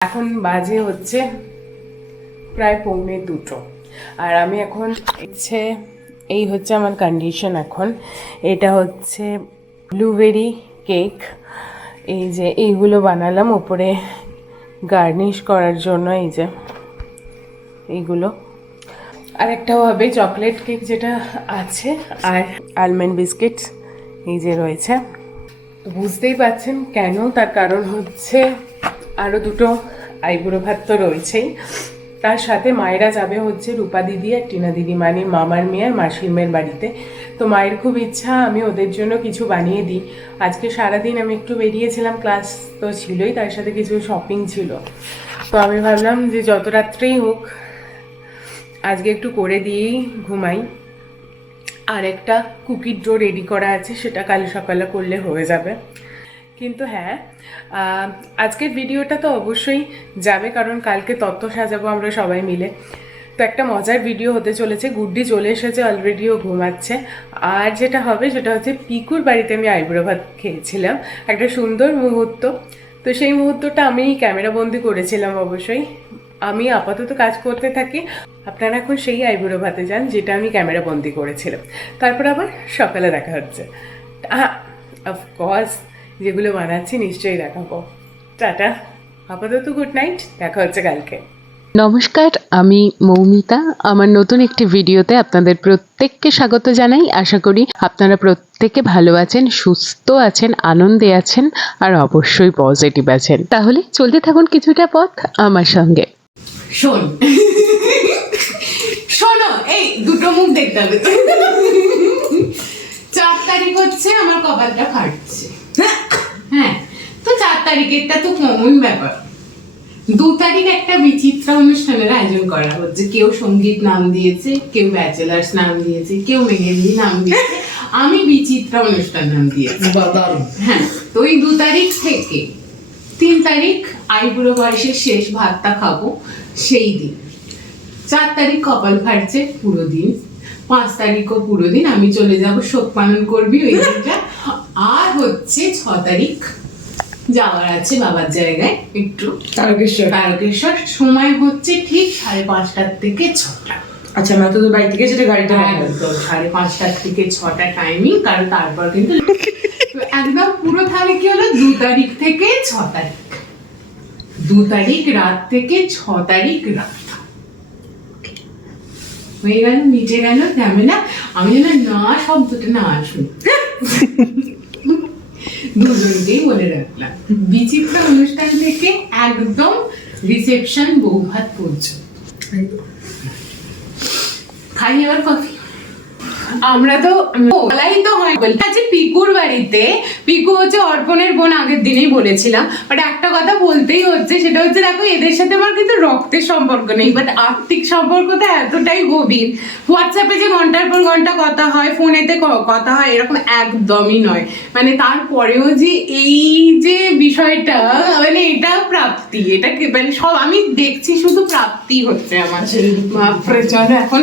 এখন বাজে হচ্ছে প্রায় পৌনে দুটো। আর আমি এখন হচ্ছে, এই হচ্ছে আমার কন্ডিশন এখন। এটা হচ্ছে ব্লুবেরি কেক এই যে এইগুলো বানালাম উপরে গার্নিশ করার জন্য, এই যে এইগুলো। আর একটাও হবে চকলেট কেক যেটা আছে, আর আলমন্ড বিস্কিটস এই যে রয়েছে। বুঝতেই পারছেন কেন? তার কারণ হচ্ছে আরও দুটো আইবুড়ো ভাত তো রয়েছেই। তার সাথে মায়েরা যাবে হচ্ছে রূপা দিদি আর টিনা দিদি মানে মামার মেয়ে আর মাসির মেয়ের বাড়িতে। তো মায়ের খুব ইচ্ছা, আমি ওদের জন্য কিছু বানিয়ে দিই। আজকে সারাদিন আমি একটু বেরিয়েছিলাম, ক্লাস তো ছিলই, তার সাথে কিছু শপিং ছিল। তো আমি ভাবলাম যে যত রাত্রেই হোক, আজকে একটু করে দিয়েই ঘুমাই। আর একটা কুকির ডো রেডি করা আছে, সেটা কাল সকালে করলে হয়ে যাবে। কিন্তু হ্যাঁ আজকের ভিডিওটা তো অবশ্যই যাবে, কারণ কালকে তত্ত্ব সাজাবো আমরা সবাই মিলে। তো একটা মজার ভিডিও হতে চলেছে, গুড্ডি চলে এসেছে অলরেডিও ঘুমাচ্ছে। আর যেটা হবে, সেটা হচ্ছে পিকুর বাড়িতে আমি আইবুড়ো ভাত খেয়েছিলাম, একটা সুন্দর মুহূর্ত। তো সেই মুহূর্তটা আমি ক্যামেরা বন্দি করেছিলাম অবশ্যই। আমি আপাতত কাজ করতে থাকি। আপনারা এখন সেই আইবুড়ো ভাতে যান, যেটা আমি ক্যামেরা বন্দি করেছিলাম। তারপর আবার সকালে দেখা হচ্ছে। অফকোর্স যেগুলো বানাচ্ছি নিশ্চয়ই দেখাবো। টাটা। আপাতত গুড নাইট দেখা হচ্ছে কালকে। নমস্কার আমি মৌমিতা। আমার নতুন একটি ভিডিওতে আপনাদের প্রত্যেককে স্বাগত জানাই। আশা করি আপনারা প্রত্যেকে ভালো আছেন সুস্থ আছেন আনন্দে আছেন আর অবশ্যই পজিটিভ আছেন। তাহলে চলতে থাকুন কিছুটা পথ আমার সঙ্গে। শোন। শোনো এই দুটো মুখ দেখতে হবে। চার তারিখ হচ্ছে আমার কপালটা ফাটছে। হ্যাঁ তো চার তারিখেরটা তো কমন ব্যাপার। দু তারিখ একটা বিচিত্র অনুষ্ঠানের আয়োজন করা হচ্ছে। কেউ সংগীত নাম দিয়েছে কেউ ব্যাচেলার্স নাম দিয়েছে কেউ মেহেন্দি নাম দিয়েছে। আমি বিচিত্র অনুষ্ঠান নাম দিয়েছি। হ্যাঁ তো ওই দু তারিখ থেকে তিন তারিখ আইবুড়ো বয়সের শেষ ভাতটা খাব সেই দিন। চার তারিখ কপাল ফাটছে পুরো দিন। পাঁচ তারিখও পুরো দিন। আমি চলে যাব শোক পালন করবি ওই দিনটা। আর হচ্ছে ছ তারিখ। যাওয়ার আছে বাবার জায়গায় একটু। তারকেশ্বর। তারকেশ্বর সময় হচ্ছে ঠিক সাড়ে পাঁচটার থেকে ছটা। আচ্ছা তোদের বাড়ি থেকে যেটা গাড়িটা। একদম সাড়ে পাঁচটার থেকে ছটা টাইমিং কারণ তারপর কিন্তু একদম পুরো তাহলে কি হলো? দু তারিখ থেকে ছ তারিখ। দু তারিখ রাত থেকে ছ তারিখ রাত। হয়ে গেল মিটে গেল না। আমি যেন না শব্দটা না আসুন দুজনকেই বলে রাখলাম। বিচিত্র অনুষ্ঠান থেকে একদম রিসেপশন বৌভাত পর্যন্ত। খাই এবার কফি আমরা তো বলাই তো হয়। আজকে পিকুর বাড়িতে পিকু হচ্ছে অর্পণের বোন আগের দিনেই বলেছিলাম। বাট একটা কথা বলতেই হচ্ছে সেটা হচ্ছে দেখো এদের সাথে আমার কিন্তু রক্তের সম্পর্ক নেই। বাট আর্থিক সম্পর্কটা এতটাই গভীর। হোয়াটসঅ্যাপে যে ঘণ্টার পর ঘণ্টা কথা হয় ফোনেতে কথা হয় এরকম একদমই নয়। মানে তারপরেও যে এই যে বিষয়টা মানে এটা প্রাপ্তি এটা মানে সব আমি দেখছি শুধু প্রাপ্তি হচ্ছে আমার। বাপরে চলো এখন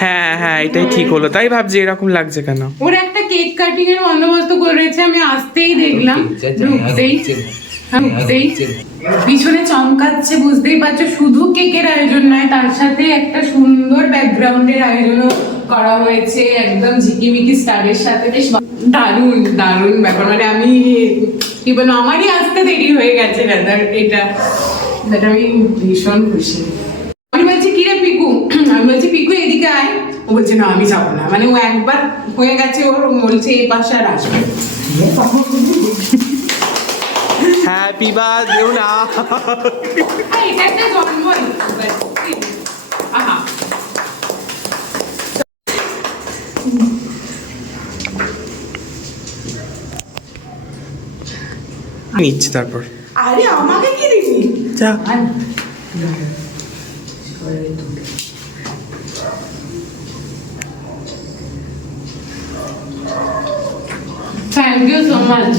হ্যাঁ হ্যাঁ এটাই ঠিক হলো। তাই ভাবছি এরকম লাগছে কেন? ওর একটা কেক কাটিং এর বন্দোবস্ত করেছে আমি আসতেই দেখলাম। ঢুকতেই ঢুকতেই পিছনে চমকাচ্ছে বুঝতেই পারছ? শুধু কেকের আয়োজন নয় তার সাথে একটা সুন্দর ব্যাকগ্রাউন্ডের আয়োজনও করা হয়েছে। একদম ঝিকিমিকি স্টারের সাথে। বেশ দারুণ দারুণ ব্যাপার। মানে আমি কি বলব আমারই আসতে দেরি হয়ে গেছে এটা। যেটা আমি ভীষণ খুশি আমি বলছি কি রে পিকু আমি বলছি পিকু এদিকে আয় ও বলছে না আমি যাব না। মানে ও একবার হয়ে গেছে ওর ও বলছে এই পাশে আর আসবে হ্যাপি বার্থডে না হ্যাঁ, এটা একটা জন্মদিন। আহা। নিচ্ছি তারপর। আরে আমাকে কি দিবি? যা। Thank you so much.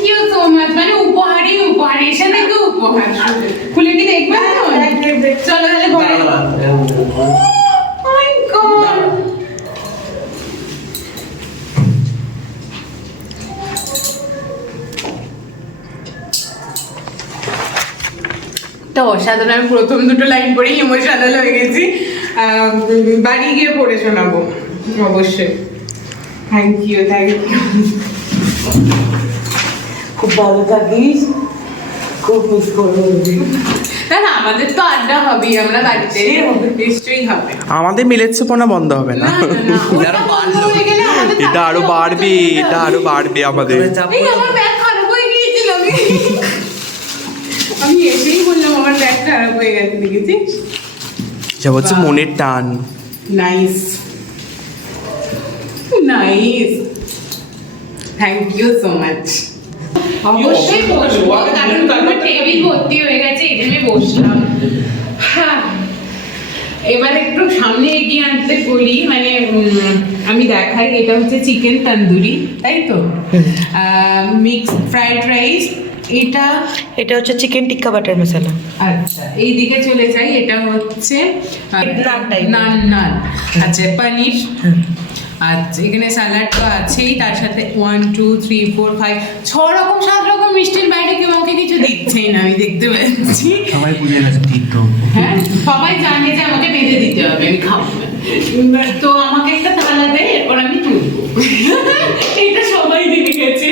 You so much উপহারই উপহার এসে নাকি উপহার। হ্যাঁ, হ্যাঁ, চলো তাহলে অসাধারণ আমি প্রথম দুটো লাইন পড়েই ইমোশনাল হয়ে গেছি। বাড়ি গিয়ে পড়ে শোনাবো অবশ্যই। থ্যাংক ইউ থ্যাংক ইউ খুব ভালো থাকিস। খুব মিস করব না না আমাদের তো আড্ডা হবেই আমরা বাড়িতে নিশ্চয়ই হবে। আমাদের মিলেচ্ছেপনা বন্ধ হবে না? এটা আরও বাড়বে এটা আরও বাড়বে আমাদের। এই আমার ব্যাগ খারাপ হয়ে গিয়েছিল আমি এসেই বললাম আমার ব্যাগ খারাপ হয়ে গেছে দেখেছিস যা হচ্ছে মনের টান। Nice nice thank you so much অবশ্যই বসবো। কারণ আমার টেবিল ভর্তি হয়ে গেছে এই জন্য বসলাম। হ্যাঁ। এবার একটু সামনে এগিয়ে আনতে বলি মানে আমি দেখাই এটা হচ্ছে চিকেন তন্দুরি তাই তো? মিক্সড ফ্রাইড রাইস এটা এটা হচ্ছে চিকেন টিক্কা বাটার মশলা আচ্ছা এই দিকে চলে যাই এটা হচ্ছে নান নান নান। আচ্ছা পনির। আচ্ছা এখানে স্যালাড তো আছেই তার সাথে one two three four five ছ রকম সাত রকম মিষ্টির বাইরে কেউ আমাকে কিছু দিচ্ছেই না আমি দেখতে পাচ্ছি। সবাই বুঝে গেছে ঠিক তো। হ্যাঁ সবাই জানে যে আমাকে বেঁধে দিতে হবে আমি খাব তো আমাকে একটা থালা দেয় এরপর আমি তুলবো। এটা সবাই জেনে গেছে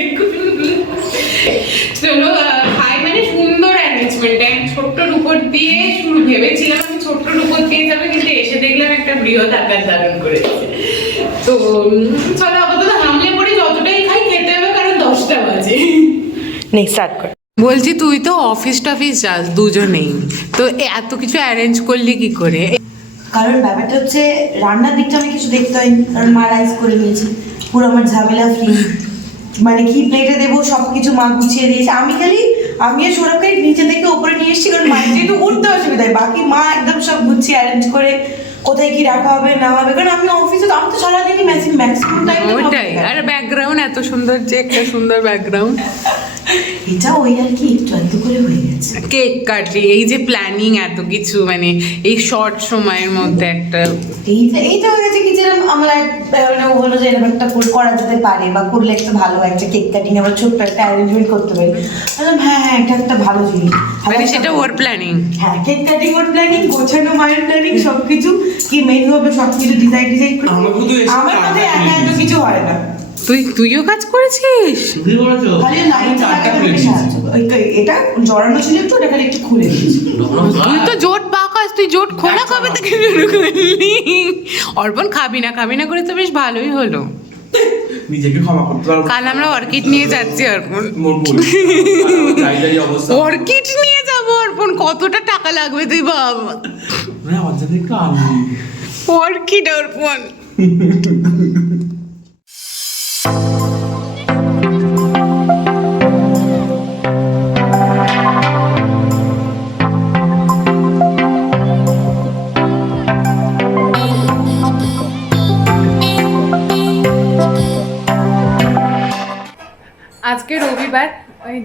চলো আহ, খাই মানে সুন্দর অ্যারেঞ্জমেন্ট এক ছোট্টর উপর দিয়ে শুরু ভেবেছিলাম আমি ছোট্টর উপর দিয়ে যাবে কিন্তু এসে দেখলাম একটা বৃহৎ আকার ধারণ করেছে। তো চলো আপাতত হামলে পড়ে যতটাই খাই খেতে হবে কারণ দশটা বাজে। নেই স্টার্ট কর। বলছি তুই তো অফিস টফিস যাস দুজনেই তো এত কিছু অ্যারেঞ্জ করলি কি করে? কারণ ব্যাপারটা হচ্ছে রান্নার দিকটা আমি কিছু দেখতে হয়নি কারণ মা রাইস করে নিয়েছে। পুরো আমার ঝামেলা ফ্রি মানে কি প্লেটে দেবো সব কিছু মা গুছিয়ে দিয়েছে। আমি খালি আমি আর সৌরভকে নিচে থেকে উপরে নিয়ে এসেছি কারণ মায়ের একটু উঠতে অসুবিধা হয় বাকি মা একদম সব গুছিয়ে অ্যারেঞ্জ করে কোথায় কি রাখা হবে না হবে? কারণ আমি অফিসে তো আমি তো সারাদিনই ম্যাক্সিমাম টাইম ওটাই আর ব্যাকগ্রাউন্ড এত সুন্দর যে একটা সুন্দর ব্যাকগ্রাউন্ড এটা ওই আর কি একটু একটু করে হয়ে গেছে। কেক কাটলি এই যে প্ল্যানিং এত কিছু মানে এই শর্ট সময়ের মধ্যে একটা এইটা এইটা হয়ে গেছে কি যেরকম আমরা মানে ও বলল যে এরকম একটা করে করা যেতে পারে বা করলে একটা ভালো একটা কেক কাটিং আমরা ছোট্ট একটা অ্যারেঞ্জমেন্ট করতে পারি। বললাম হ্যাঁ হ্যাঁ এটা একটা ভালো জিনিস। মানে সেটা ওর প্ল্যানিং হ্যাঁ কেক কাটিং ওর প্ল্যানিং গোছানো মায়ের প্ল্যানিং সবকিছু কি মেনু হবে সবকিছু ডিজাইন ডিজাইন আমরা মধ্যে একা এত কিছু হয় না। তুই তুইও কাজ করেছিস? এটা জড়ানো ছিল একটু ওটা একটু খুলে তুই তো জোট পাকাস তুই জোট খোলা কবে থেকে শুরু করলি? অর্পণ খাবি না খাবি না করে তো বেশ ভালোই হলো। নিজেকে ক্ষমা করতে পারব। কাল আমরা অর্কিড নিয়ে যাচ্ছি অর্পণ। অর্কিড নিয়ে যাব অর্পণ। কতটা টাকা লাগবে তুই ভাব। মানে অর্কিড অর্পণ।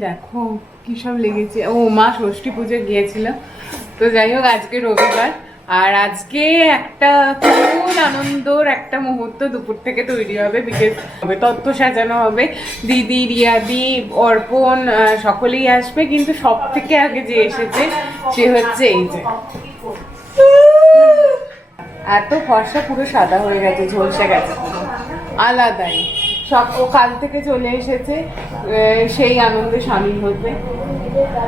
দেখো কি সব লেগেছে। ও মা ষষ্ঠী পুজো গিয়েছিল। তো যাই হোক, আজকে রবিবার। আর আজকে একটা তুমুল আনন্দর একটা মুহূর্ত দুপুর থেকে তৈরি হবে বিকেল। হবে তত্ত্ব সাজানো হবে। দিদি, রিয়াদি, অর্পণ সকলেই আসবে। কিন্তু সব থেকে আগে যে এসেছে, সে হচ্ছে এই যে। এত ফর্সা পুরো সাদা হয়ে গেছে, ঝলসে গেছে। আলাদাই। সব ও কাল থেকে চলে এসেছে সেই আনন্দে সামিল হতে।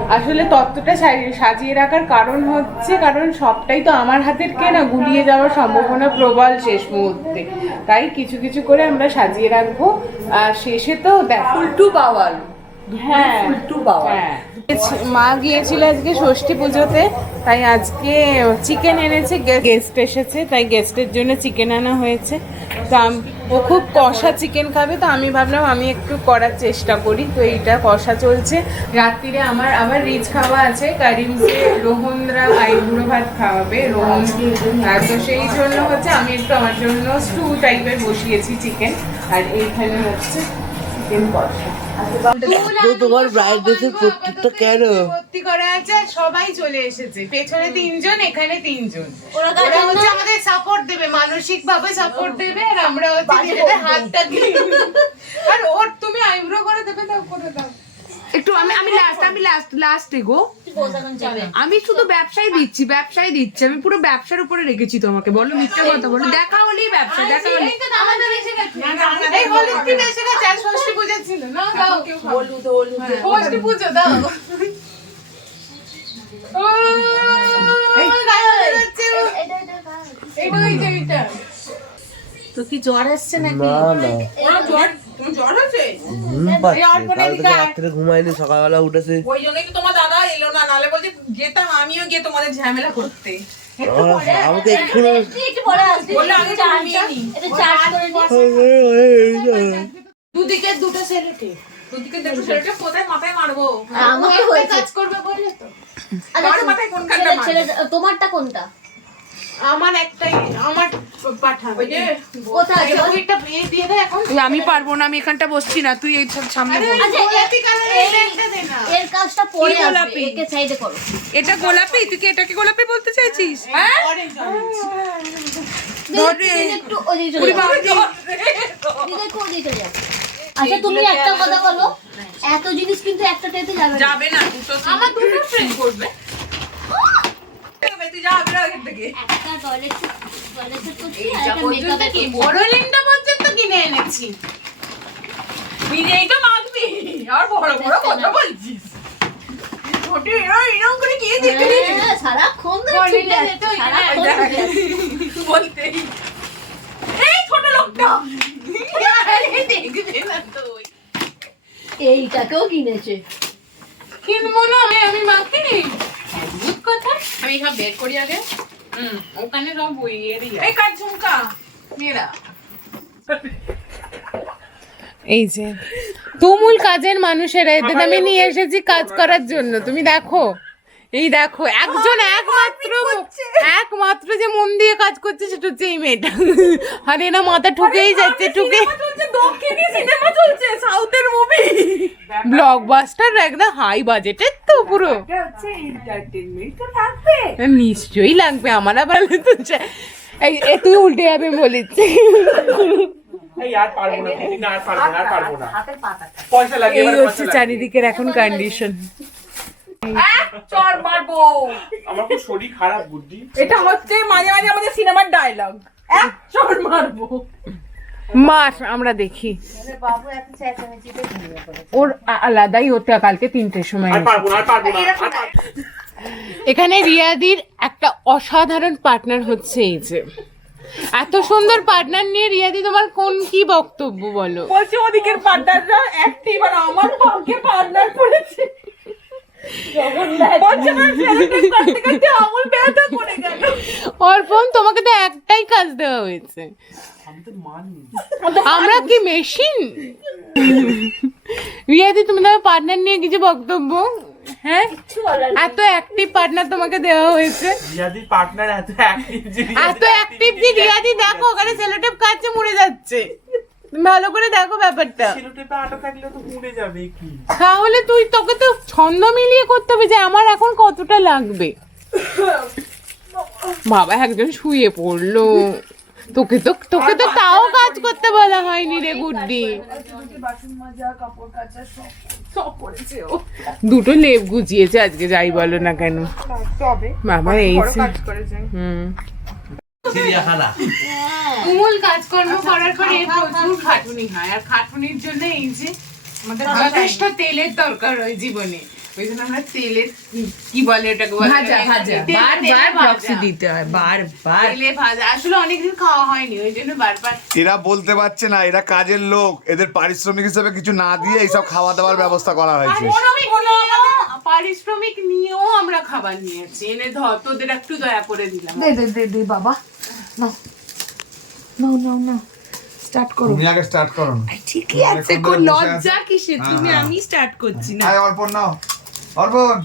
আসলে তত্ত্বটা সাজিয়ে- রাখার কারণ হচ্ছে কারণ সবটাই তো আমার হাতের কে না গুলিয়ে যাওয়ার সম্ভাবনা প্রবল শেষ মুহূর্তে। তাই কিছু কিছু করে আমরা সাজিয়ে রাখব। আর শেষে তো দেখো টু পাওয়ার হ্যাঁ টু পাওয়ার হ্যাঁ। মা গিয়েছিল আজকে ষষ্ঠী পুজোতে, তাই আজকে চিকেন এনেছে গেস্ট এসেছে, তাই গেস্টের জন্য চিকেন আনা হয়েছে। তো ও খুব কষা চিকেন খাবে, তো আমি ভাবলাম আমি একটু করার চেষ্টা করি, তো এইটা কষা চলছে। রাত্রিরে আমার আবার রিচ খাওয়া আছে কারিমকে রোহনরা আইবুড়ো ভাত খাওয়াবে, রোহন তো সেই জন্য হচ্ছে আমি একটু আমার জন্য স্টু টাইপের বসিয়েছি চিকেন আর এইখানে হচ্ছে চিকেন কষা। তোমার ব্রাইড ড্রেসের প্রত্যেকটা কেন? ভর্তি করা আছে সবাই চলে এসেছে। পেছনে তিনজন এখানে তিনজন। ওরা হচ্ছে আমাদের সাপোর্ট দেবে মানসিক ভাবে সাপোর্ট দেবে আর আমরা হচ্ছে নিজেদের হাতটা দিয়ে আর ওর তুমি আইব্রো করে দেবে দাও করে দাও। একটু আমি আমি লাস্ট আমি লাস্ট লাস্টে গো আমি শুধু ব্যবসায় দিচ্ছি ব্যবসায় দিচ্ছি। আমি পুরো ব্যবসার উপরে রেখেছি তোমাকে বলো মিথ্যে কথা বলো। দেখা হলেই ব্যবসা দেখা হলেই আমাদের এসে গেছে। এই হলুদ কিনে এসে গেছে আর ষষ্ঠী পূজা ছিল না? দাও। কেউ হলুদ হলুদ। ষষ্ঠী পুজো দাও। ও, আমার গায়ে হয়ে যাচ্ছে। এইটা, এইটা, এইটা। না না। ঘুম পাচ্ছে। কাল থেকে রাত্রে ঘুমায়নি সকালবেলা উঠেছে। ওই জন্যই তো তোমার এলো না নালে বলছে যেতাম আমিও গিয়ে তোমাদের ঝামেলা করতে। আমাকে এক্ষুনি বলল আমি ঘুমিয়ে নি দুদিকে দুটো সেলেটে দুদিকে দেখো ছেলেটা কোথায় মাথায় মারবো? আমাকে কাজ করবে বলে তো। কার মাথায় কোন কানটা ছেলে- মারবে? ছেলে- তোমারটা কোনটা? আমার একটাই আমার পাঠান। আমি পারব না আমি এখানটা বসছি না তুই এই সামনে দে এর কাজটা পরে গোলাপি? একে সাইডে করো। এটা গোলাপি? তুই কি এটাকে গোলাপি বলতে চাইছিস? হ্যাঁ? একটু আচ্ছা তুমি একটা কথা বলো। এত জিনিস কিন্তু একটা ট্রেতে যাবে না। যাবে না আমার দুটো ফ্রেন্ড করবে। তুই যা বেরো এখান থেকে। একটা টয়লেট টয়লেট করছি আর একটা মেকআপের কি? বড় লিনটা পর্যন্ত কিনে এনেছি। নিজেই তো মাখবি আর বড় বড় কথা বলছিস। ছোটি এরম এরম করে গিয়ে দেখে সারাক্ষণ ধরে বড় ছুটে লিনটা আছে, যেত ওইখানে সারাক্ষণ দেখা ছুটে আছে। বলতেই। এই ছোট লোকটা। দেখবে না তো এইটাকেও কিনেছে। কিনবো না আমি আমি মাখিনি। আমি সব বের করি আগে? হুম। ওখানে সব বইয়েরই এই কাজ ঝুমকা? মেয়েরা। এই যে তুমুল কাজের মানুষেরা এদের আমি নিয়ে এসেছি কাজ করার জন্য। তুমি দেখো। এই দেখো একজন একমাত্র একমাত্র যে মন দিয়ে কাজ করছে সেটা হচ্ছে এই মেয়েটা। আর এরা মাথা ঠুকেই যাচ্ছে ঠুকে দক্ষিণী সিনেমা চলছে সাউথের মুভি ব্লকবাস্টার একদম হাই বাজেটের তো পুরো। হচ্ছে এন্টারটেইনমেন্ট তো থাকবে। নিশ্চয়ই লাগবে আমার আবার তো এই এ তুই উল্টে যাবে এই না না না না। হচ্ছে চারিদিকের এখন কন্ডিশন চর মারবো। আমার খুব শরীর খারাপ বুদ্ধি। এটা হচ্ছে মাঝে মাঝে আমাদের সিনেমার ডায়লগ এক চর মারবো। মাস আমরা দেখি। ওর আলাদাই হতে কালকে তিনটের সময়। এখানে রিয়াদির একটা অসাধারণ পার্টনার হচ্ছে এই যে। এত সুন্দর পার্টনার নিয়ে রিয়াদি তোমার কোন কি বক্তব্য বলো? বলছে ওদিকের পার্টনাররা অ্যাক্টিভ আর আমার পার্টনার পড়েছে। অর্পণ তোমাকে তো একটাই কাজ দেওয়া হয়েছে। আমরা কি মেশিন? রিয়াদি তুমি তোমার পার্টনার নিয়ে কিছু বক্তব্য? হ্যাঁ? এত অ্যাক্টিভ পার্টনার তোমাকে দেওয়া হয়েছে। রিয়াদির পার্টনার এত অ্যাক্টিভ এত অ্যাক্টিভ যে রিয়াদি দেখো ওখানে সেলোটেপ কাটছে মরে যাচ্ছে। ভালো করে দেখো ব্যাপারটা। সেলোটেপে আটা থাকলে তো মুড়ে যাবে কি? তাহলে তুই তোকে তো ছন্দ মিলিয়ে করতে হবে যে আমার এখন কতটা লাগবে। বাবা একজন শুয়ে পড়ল। তোকে তো তোকে তো তাও কাজ করতে বলা হয়নি রে গুড্ডি। দুটো লেপ গুজিয়েছে আজকে যাই বলো না কেন। বাবা এই হুম। চিড়িয়াখানা। তুমুল কাজকর্ম করার পরে প্রচুর খাটুনি হয়। আর খাটুনির জন্য এই যে আমাদের যথেষ্ট তেলের দরকার হয় জীবনে। ওই জন্য আমরা তেলের কি বলে ওটাকে ভাজা ভাজা। বারবার প্রক্সি দিতে হয় বারবার। তেলে ভাজা। আসলে অনেকদিন খাওয়া হয়নি ওই জন্য বারবার। এরা বলতে পারছে না এরা কাজের লোক। এদের পারিশ্রমিক হিসেবে কিছু না দিয়ে এইসব খাওয়া দাওয়ার ব্যবস্থা করা হয়েছে। পারিশ্রমিক নিয়েও আমরা খাবার নিয়েছি। এনে ধর তোদের একটু দয়া করে দিলাম। দে দে দে দে বাবা। নাও। নাও নাও নাও। স্টার্ট করো। তুমি আগে স্টার্ট করো না। ঠিকই আছে অনেকক্ষণ কো লজ্জা কিসে তুমি আমি স্টার্ট করছি না। আয় অর্পণ নাও। অর্পণ।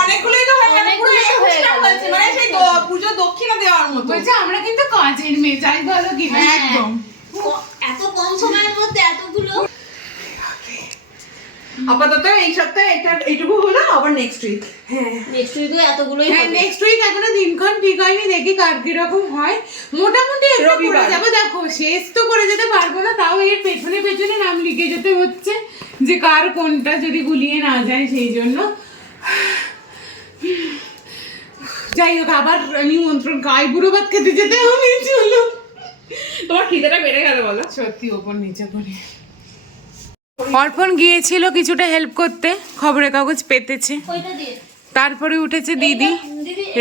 অনেকগুলোই তো হয়ে গেল পুরো হয়ে একুশটা হয়েছে। মানে সেই পুজো দক্ষিণা দেওয়ার মতো। বলছে আমরা কিন্তু কাজের মেয়ে যাই বলো কি। একদম। এত কম সময়ের মধ্যে এতগুলো আপাতত এই সপ্তাহে এটা এইটুকু হলো আবার নেক্সট উইক হ্যাঁ। নেক্সট উইকে এতগুলোই হ্যাঁ নেক্সট উইক এখনও দিনক্ষণ ঠিক হয়নি দেখি কার কীরকম হয়। মোটামুটি একটা করে যাব দেখো শেষ তো করে যেতে পারব না তাও এর পেছনে পেছনে নাম লিখে যেতে হচ্ছে যে কার কোনটা যদি গুলিয়ে না যায় সেই জন্য। যাই হোক আবার নিমন্ত্রণ গায়ে বুড়ো ভাত খেতে যেতে হবে চলো। তোমার খিদেটা বেড়ে গেল বলো। সত্যি ওপর নিচে করে অর্পণ গিয়েছিল কিছুটা হেল্প করতে খবরের কাগজ পেতেছে। তারপরে উঠেছে দিদি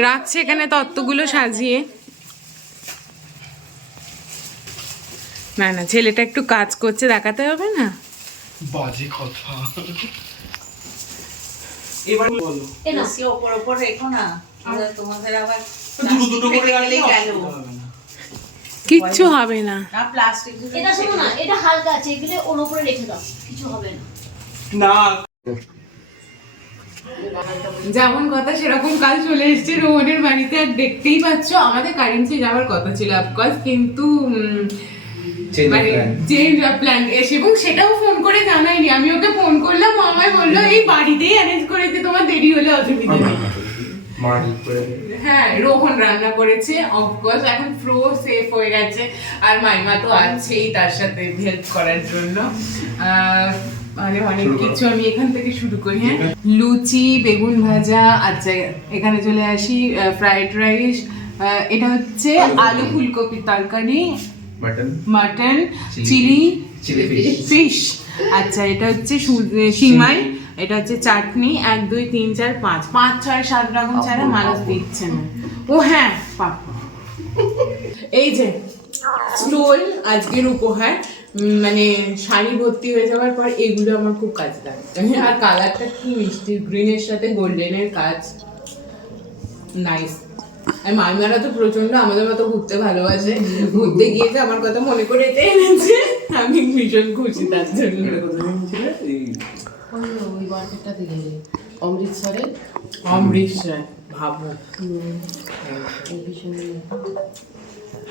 রাখছে এখানে তত্ত্বগুলো সাজিয়ে। না না ছেলেটা একটু কাজ করছে দেখাতে হবে না? বাজে কথা। এবার বলো। এ না ওপর ওপর রেখো না। তোমাদের আবার দুটো দুটো করে গেল। কিচ্ছু হবে না। না প্লাস্টিক এটা শোনো না এটা হালকা আছে এগুলো ওর উপরে রেখে দাও কিছু হবে না। না। যেমন কথা সেরকম কাল চলে এসেছে রোহনের বাড়িতে আর দেখতেই পাচ্ছ আমাদের কারেন্সি যাওয়ার কথা ছিল অফকোর্স কিন্তু মানে চেঞ্জ অফ প্ল্যান এসে এবং সেটাও ফোন করে জানাইনি আমি ওকে ফোন করলাম ও আমায় বলল এই বাড়িতেই অ্যারেঞ্জ করেছে তোমার দেরি হলে অসুবিধা নেই। হ্যাঁ রোহন রান্না করেছে অফকোর্স এখন সেফ হয়ে গেছে আর মাইমা তো আছেই তার সাথে হেল্প করার জন্য। মানে অনেক কিছু আমি এখান থেকে শুরু করি হ্যাঁ? লুচি বেগুন ভাজা আচ্ছা এখানে চলে আসি ফ্রাইড রাইস এটা হচ্ছে আলু ফুলকপির তরকারি। মাটন চিলি ফিশ আচ্ছা এটা হচ্ছে সিমাই। এটা হচ্ছে চাটনি এক দুই তিন চার পাঁচ। পাঁচ ছয় সাত রকম ছাড়া মানুষ দিচ্ছে না ও হ্যাঁ পাপা এই যে স্টোল আজকের উপহার। মানে শাড়ি ভর্তি হয়ে যাওয়ার পর এগুলো আমার খুব কাজে লাগে আর কালারটা কি মিষ্টি গ্রিনের সাথে গোল্ডেনের কাজ। নাইস আর মাইমারা তো প্রচণ্ড আমাদের মতো ঘুরতে ভালোবাসে। ঘুরতে গিয়ে গিয়েছে আমার কথা মনে করে এনেছে। আমি ভীষণ খুশি তার জন্য। অমৃতসর ভাবো।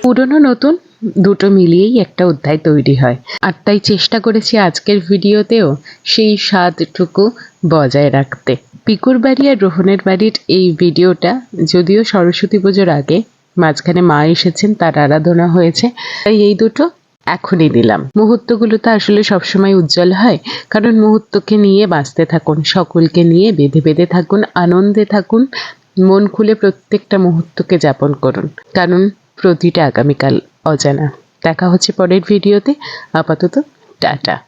পুরনো নতুন দুটো মিলিয়েই একটা অধ্যায় তৈরি হয়। আর তাই চেষ্টা করেছি আজকের ভিডিওতেও সেই স্বাদটুকু বজায় রাখতে। পিকুর বাড়ি আর রোহনের বাড়ির এই ভিডিওটা যদিও সরস্বতী পুজোর আগে মাঝখানে মা এসেছেন তার আরাধনা হয়েছে। তাই এই দুটো এখনই দিলাম। মুহূর্তগুলো তো আসলে সবসময় উজ্জ্বল হয়, কারণ মুহূর্তকে নিয়ে বাঁচতে থাকুন, সকলকে নিয়ে বেঁধে বেঁধে থাকুন, আনন্দে থাকুন, মন খুলে প্রত্যেকটা মুহূর্তকে যাপন করুন। কারণ প্রতিটা আগামীকাল অজানা। দেখা হচ্ছে পরের ভিডিওতে। আপাতত, টাটা।